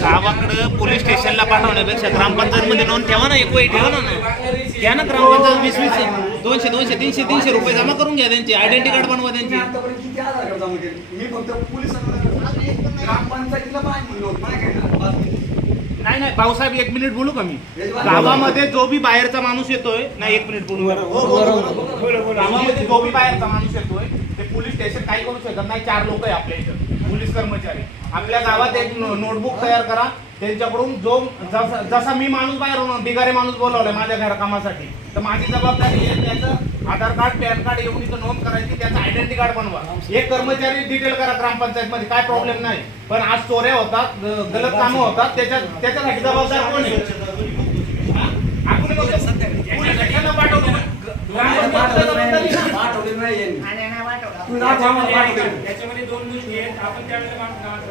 गावाकडं पोलीस स्टेशनला पाठवण्यापेक्षा ग्रामपंचायत मध्ये नोंद ठेवा ना एक वही ठेवा ना. घ्या ना ग्रामपंचायत वीस वीस दोनशे दोनशे तीनशे तीनशे रुपये जमा करून घ्या त्यांची. आयडेंटी कार्ड बनवा त्यांची. मी फक्त नाही, नाही नाही भाऊसाहेब एक मिनिट बोलू का मी? गावामध्ये जो बी बाहेरचा माणूस येतोय नाही एक मिनिट बोलू. गावामध्ये जो बी बाहेरचा माणूस येतोय ते पोलीस स्टेशन काही करू शकत नाही. चार लोक आहे आपल्या इथं. पोलीस कर्मचारी आपल्या गावात एक नोटबुक तयार करा त्यांच्याकडून जो जसा जसा मी माणूस बाहेरून बिगारे माणूस बोलावलाय माझ्या घरकामासाठी तर माझी जबाबदारी आहे त्याचं आधार कार्ड पॅन कार्ड येऊन इथं नोंद करायची त्याचं आयडेंटी कार्ड बनवा एक कर्मचारी डिटेल करा ग्रामपंचायतमध्ये काय प्रॉब्लेम नाही पण आज चोऱ्या होतात गलत कामं होतात त्याच्या त्याच्यासाठी जबाबदार कोण आहे हा? आपण पोलीस स्टेशनला पाठवतो ना. ग्रामपंचायतीला जबाबदारी आहे ना. पाठवलेलं नाही यांनी. त्याच्यामध्ये दोन गोष्टी आहेत. आपण त्यावेळेला भाडेकरी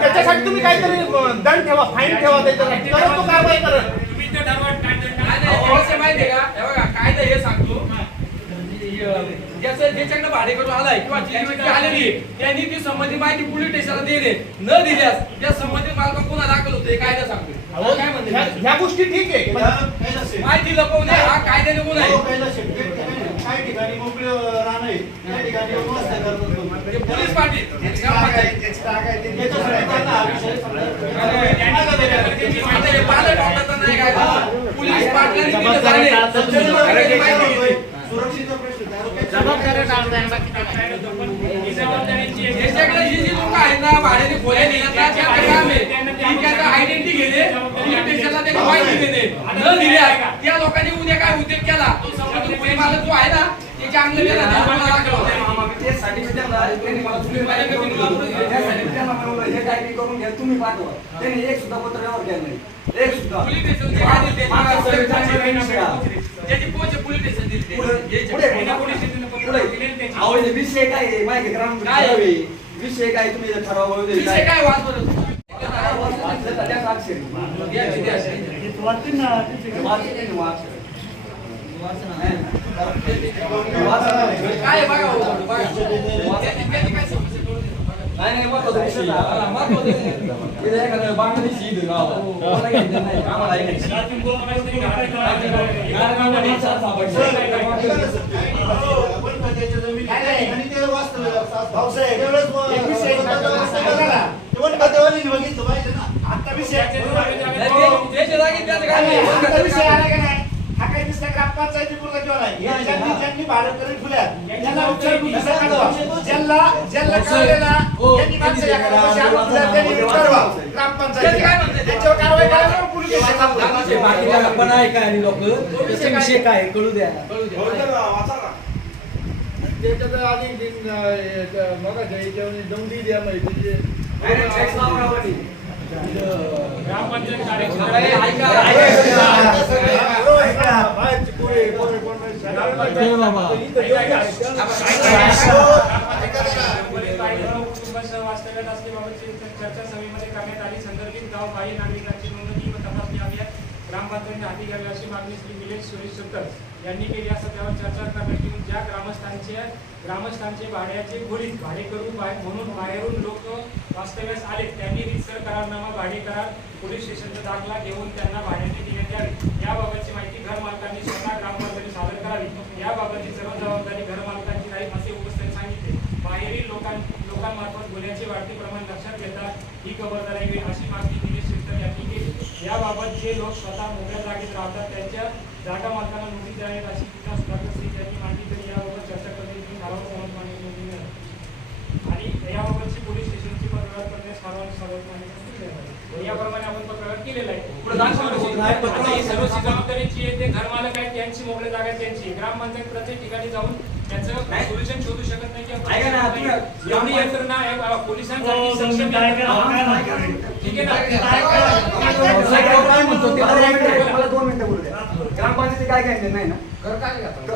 त्याच्यासाठी तुम्ही काहीतरी दंड ठेवा फाईन ठेवा त्याच्यासाठी तो कारवाई करेल तुम्ही ते ठरवा का? हे बघा कायदा हे सांगतो. ज्याचं ज्याच्याकडे भाडे करून आलाय किंवा जी व्यक्ती आलेली त्यांनी ती संबंधित माहिती पोलीस स्टेशनला देणे न दिल्यास त्या संबंधित मालका गुन्हा दाखल होतो? हे कायदा सांगतो ह्या- गोष्टी ठीक आहे माहिती लपवणे हा काही ठिकाणी मोकळे राहणं आहे त्या ठिकाणी करत पोलीस पाटील हे नाही काय पोलीस पाटलांनी तिथं जाणे. जबाबदारी माहिती. सुरक्षेचा प्रश्न आहे. जबाबदारी जी जी लोक आहेत ना भाड्याने त्यांचं काम आहे ती त्यांचा आयडेंटिटी घेणे पोलीस स्टेशनला त्यांनी माहिती देणे न दिल्या त्या लोकांनी उद्या काय उद्योग केला तो संबंधित पोलीस मालक जो आहे ना त्याच्या अंग गेला त्या गुन्हा दाखल होतो. मामा, मी तेचसाठी मी त्यांना- त्यांनी मला चुकीचं पाहिजे का मी तुला- त्यासाठी मी त्यांना म्हणलं, हे करून घ्या तुम्ही पाठवा त्यांनी एक सुद्धा पत्र व्यवहार केला नाही एक सुद्धा आहे त्याची विषय पोलीस स्टेशन दिली विषय काय आहे माहिती आहे? ग्राम काय? विषय काय तुम्ही ठराव विषय काय? नाही, विषय बांगलादेशी बघितलं पाहिजे ना आता विषय त्याच्या जागी त्याचं काय नाही. हा काही दिसला ग्रामपंचायती पुरता हे. हो, पण ऐका आणि लोक. विषय काय? कळू द्या. द्या. त्याच्यात आधी दिन मग याच्यावर दमडी द्या माहिती. ग्रामपंचायत चर्चा सभेमध्ये करण्यात आली संदर्भित गाव बाह्य नागरिकांची नोंदणी व तपासणी अभियान हाती घ्यावी अशी मागणी श्री निलेश सुरेश यांनी केली असं त्यावर चर्चा करण्यात येऊन ज्या ग्रामस्थांचे ग्रामस्थांचे भाड्याचे खोलीत भाडे करू म्हणून बाहेरून लोक वास्तव्यास आले त्यांनी रितसर करारनामा भाडे करार पोलीस स्टेशनचा दाखला घेऊन त्यांना भाड्याने देण्यात यावी याबाबतची माहिती घर मालकांनी स्वतः ग्रामपंचायतीने सादर करावी याबाबतची सर्व जबाबदारी घर मालकांची राहील असे उपस्थित सांगितले बाहेरील लोकां लोकांमार्फत गुन्ह्याचे वाढते प्रमाण लक्षात घेता ही खबरदारी घ्यावी अशी मागणी निलेश शेट्टर यांनी केली याबाबत जे लोक स्वतः मोकळ्या जागेत राहतात त्यांच्या जागा मालकांना नोटीस द्यावी अशी सूचना सुधाकर सिंग यांनी मांडली तरी याबाबत चर्चा करण्याची ठराव सहमत मांडणी नोंदणी मिळाली. आणि याबाबतची पोलीस स्टेशनची तक्रार करण्यास सर्वांनी सर्वात मान्यता दिली आहे. याप्रमाणे आपण केलेला आहे. ही आहे ते आहेत त्यांची मोकळी जागा त्यांची. ग्रामपंचायत प्रत्येक ठिकाणी जाऊन त्याचं नाही. सोल्युशन शोधू शकत नाही एवढी यंत्रणा आहे पोलिसांसाठी हो, सक्षम. ठीक आहे ना? म्हणतो. ग्रामपंचायती काय काय नाही ना?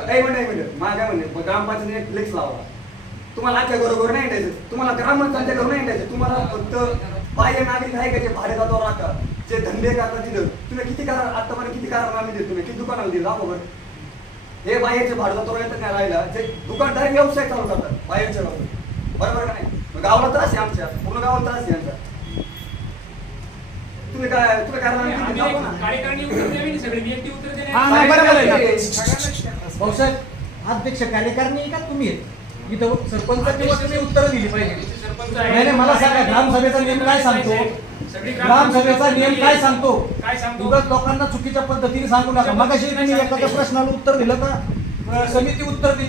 एक मिनिट मला काय म्हणणे ग्रामपंचायतीने एक फ्लेक्स लावा. तुम्हाला आजच्या बरोबर नाही तुम्हाला ग्रामपंचायतच्या घरून नाही तुम्हाला फक्त बाह्य नागरिक आहे का जे भाडे जातो राहतात जे धंदे करतात तिथं. तुम्ही किती करार आतापर्यंत किती करार आम्ही देतो तुम्ही? किती दुकानाला दिला बरोबर हे बाहेरचे भाडं तो येतात नाही राहिला. जे दुकानदार व्यवसाय चालू करतात बाहेरच्या गावात बरोबर का नाही? गावाला त्रास आहे आमच्या. पूर्ण गावाला त्रास आहे आमचा. तुम्ही काय तुम्ही हा. भाऊसाहेब अध्यक्ष कार्यकारिणी का तुम्ही? इथं सरपंचाची वर तुम्ही उत्तरं दिली पाहिजे. सरपंच नाही नाही, मला सांगा ग्रामसभेचा नियम काय सांगतो? ग्रामसभेचा नियम काय सांगतो? काय सांगतो? उगाच लोकांना चुकीच्या पद्धतीने सांगू नका. मगाशी तुम्ही एखाद्या प्रश्नाला उत्तर दिलं का? समिती उत्तर दी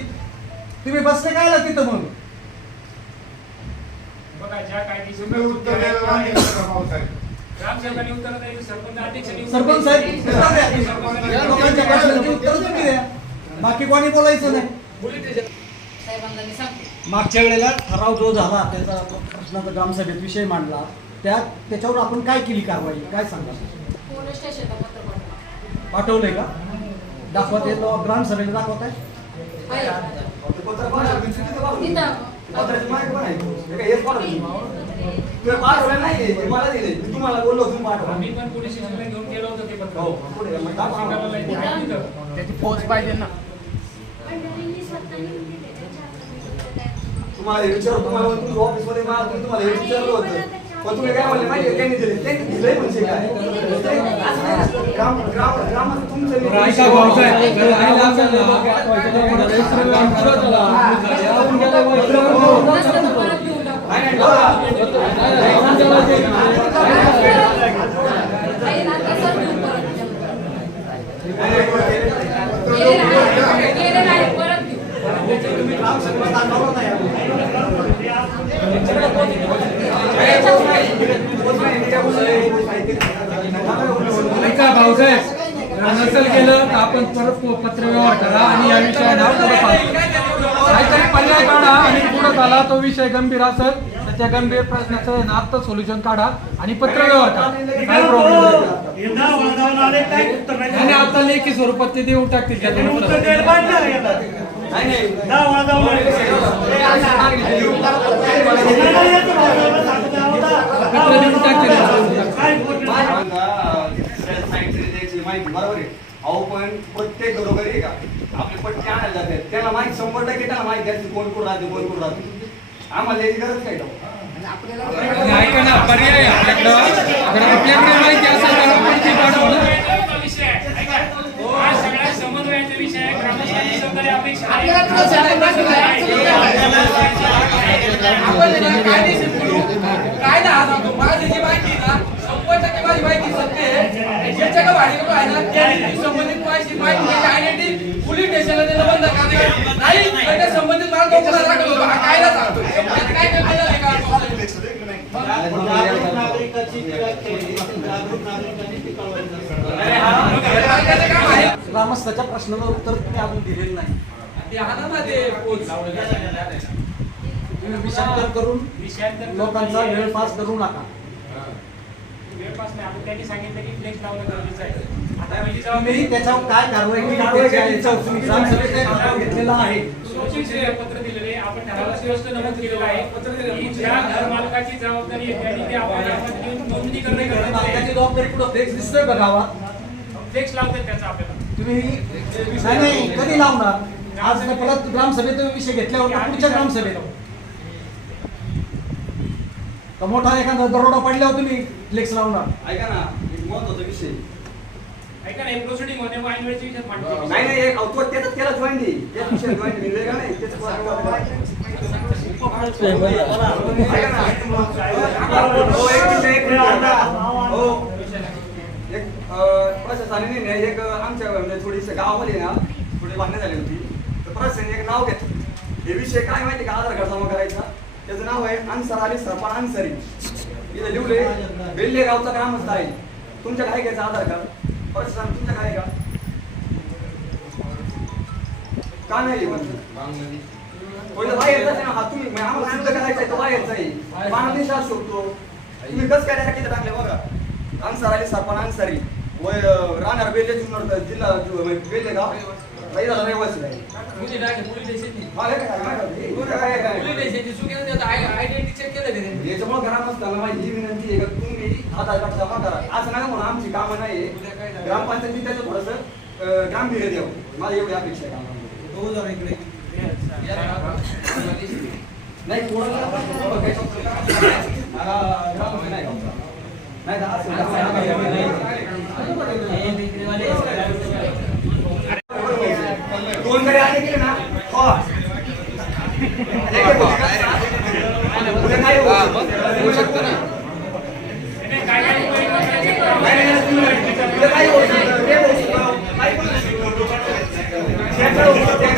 तुम्ही बसले काय आला तिथं म्हणून? सरपंच सरपंच साहेब या लोकांच्या प्रश्नांची उत्तर तुम्ही द्या. बाकी कोणी बोलायचं नाही. साहेबांना मी सांगते. मागच्या वेळेला ठराव जो झाला त्याचा प्रश्नाचा ग्रामसभेत विषय मांडला. त्या त्याच्यावर आपण काय केली कारवाई? काय सांगा पोलीस स्टेशनला पत्र पाठवा. पाठवलंय का? दाखवत येतो ग्रामसभेला दाखवत आहे. हे मला दिले मी तुम्हाला बोललो तुम्ही पाठवा आम्ही पण पोलीस स्टेशनला घेऊन गेलो होतो ते पत्र. हो, तिथं. त्याची पोच पाहिजे ना. तुम्हाला हे विचार तुम्हाला तुमच्या ऑफिसमध्ये मला तुम्ही तुम्हाला हे विचारलं होतं. पण तुम्ही काय म्हणले माहिती त्यांनी दिले त्यांनी दिलंय म्हणजे काय. ग्राम ग्राम ग्राम तुमचं नसलं तर परत घेऊन टाकू. नाही, नाही, बघा. आहे ना, तसंच घेऊन परत घेऊ. नाही, नाही, बघा. गेले नाही, गेले नाही, परत घेऊ. तुम्ही ग्रामसभेला दाखवलं नाही ऐका भाऊसाहेब नसेल केलं तर आपण परत पत्र व्यवहार करा आणि या विषयाला पुढे काहीतरी पर्याय काढा झाला तो विषय गंभीर असेल तर त्या गंभीर प्रश्नाचं ना आता सोल्युशन काढा आणि पत्र व्यवहार करा काय प्रॉब्लेम नाही. आणि आता लेखी स्वरूपात ते देऊन टाकतील नाही, नाही. पत्र देऊन टाकतील माहिती बरोबर आहे अहो पण प्रत्येक घरोघरी आहे का आपले पट्टे आणायला जाते त्याला माहिती शंभर टक्के त्याला माहिती असते कोण कोण राहते कोण कोण राहते आम्हाला याची गरज काय ऐका ना पर्याय आहे आपल्याकडं अगर आपल्याकडे माहिती असेल तर आपण ती पाठवू ना. हा हा माझी जी माहिती ना टक्के माझी माहिती सत्य आहे. ज्याच्या का आहे ना त्या संबंधित माझी माहिती त्याची आयडेंटिटी पोलीस स्टेशनला त्याला बंद करणे नाही त्या संबंधित मला तो गुन्हा दाखल होतो हा कायदा सांगतो. काय करता ग्रामस्थाच्या प्रश्नाला उत्तर तुम्ही अजून दिलेलं नाही. विषयांतर करून लोकांचा वेळ पास करू नका. वेळपास नाही आपण त्यांनी सांगितलं की फ्लेक्स लावणं गरजेचं आहे. आता पहिली जबाबदारी तुम्ही त्याच्यावर काय कारवाई केली त्याची आहे. तुम्ही ग्रामसभेत एक ठराव घेतलेला आहे. सोशल पत्र दिलेले आपण ठरावात स्पष्ट नमूद केलेलं आहे. की ज्या घरमालकाची जबाबदारी आहे त्यांनी ते आपण यामध्ये घेऊन नोंदणी करणे गरजेचं मालकाची आहे जबाबदारी फ्लेक्स दिसतोय का गावात? फ्लेक्स लावतात त्याचा आपल्याला. तुम्ही नाही नाही. कधी लावणार? आज परत ग्रामसभेत विषय घेतल्यावर पुढच्या ग्रामसभेत. का मोठा एखादा दरोडा पडल्यावर तुम्ही फ्लेक्स लावणार. ऐका ना एक महत्त्वाचा विषय. ऐका ना हे प्रोसिडिंग होते मांडतो नाही नाही एक अहो, तो त्याचा त्याला जॉईन दे. त्याच विषय जॉईन वेगळा नाही त्याच ऐका ना हो, एक मिनिट, एक मिनिट, ऐका. हो. एक अं, प्रशासनाने ना एक आमच्या म्हणजे थोडीशी गावामध्ये ना थोडी भांडणं झाली होती. तर प्रशासनाने एक नाव घेतलं हे विषय काय माहिती का? आधार कार्ड जमा करायचा? त्याचं नाव आहे अन्सर अली सरपण अन्सरी. इथे लिवले बेल्ले गावचा ग्रामस्थ आहे तुमच्या काय घ्यायचं आधार कार्ड? प्रशासन तुमच्या काय का? का नाही बाहेरचा आहे हा तुम्ही आम्हाला सिद्ध करायचा आहे तो बाहेरचा आहे बांगलादेश असू शकतो तुम्ही कसं काय टाकी टाकले बघा. अन्सार अली सरपण अन्सारी. वय राहणार बेल्ले जिल्हा म्हणजे बेल्ले गाव रहिवासी. रहिवासी. आहे मुली चुकीनं त्याचं आय- आयडेंटिटी चेक केलं त्याने याच्यामुळे असताना माझी ही विनंती आहे का तुम्ही आधार कार्ड जमा करा. असं नका म्हणून आमची कामं नाही ग्रामपंचायतीने त्याचं थोडंसं गांभीर्य द्यावं. माझी एवढी अपेक्षा आहे कामामध्ये कोणाला बघायचं. मला ग्रामपंचायत नाही का? नाही तर असं दोन कडे आले गेले ना हो उद्या काय होऊ शकतं ना काय काय उपाय करायचे? नाही, नाही, नाही, तुम्ही- उद्या काय